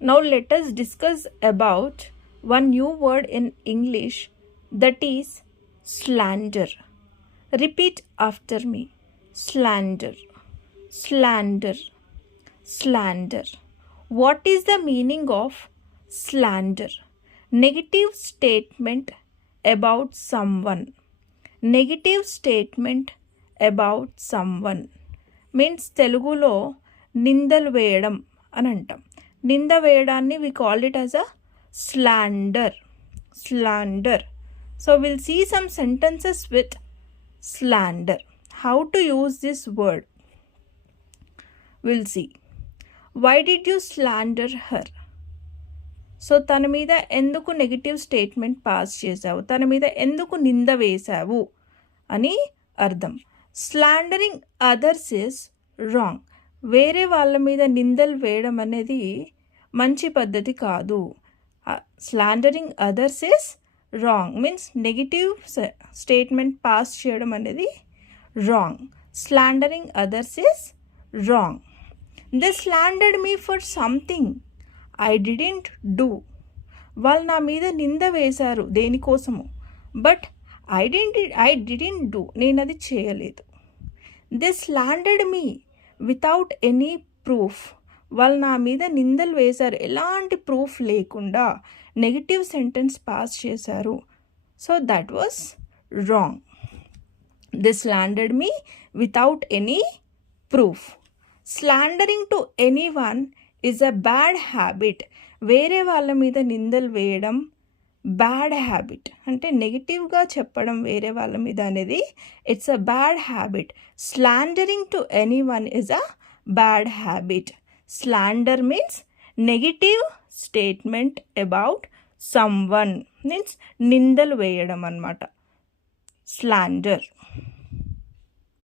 Now let us discuss about one new word in English, that is slander. Repeat after me. Slander, slander, slander. What is the meaning of slander? Negative statement about someone. Negative statement about someone means తెలుగులో నిందలు వేయడం అని అంటాం. నింద వేయడాన్ని we call it as a slander. Slander. So will see some sentences with slander. How to use this word will see. Why did you slander her? So తన మీద ఎందుకు నెగిటివ్ స్టేట్మెంట్ పాస్ చేశావు, తన మీద ఎందుకు నింద వేశావు అని అర్థం. Slandering others is wrong. వేరే వాళ్ళ మీద నిందలు వేయడం అనేది మంచి పద్ధతి కాదు. Slandering others is wrong means negative statement pass చేయడం అనేది రాంగ్. Slandering others is wrong. They slandered me for something I didn't do. వాళ్ళు నా మీద నింద వేశారు దేనికోసము, బట్ ఐ డిడెంట్ డూ, నేను అది చేయలేదు. They slandered me without any proof. వాళ్ళు నా మీద నిందలు వేశారు, ఎలాంటి ప్రూఫ్ లేకుండా నెగిటివ్ సెంటెన్స్ పాస్ చేశారు. So that was wrong. They slandered me without any proof. Slandering to any one is a bad habit. వేరే వాళ్ళ మీద నిందలు వేయడం బ్యాడ్ హ్యాబిట్. అంటే నెగిటివ్గా చెప్పడం వేరే వాళ్ళ మీద అనేది it's a bad habit. Slandering to any one is a bad habit. Slander means negative statement about some one means నిందలు వేయడం అన్నమాట. స్లాండర్.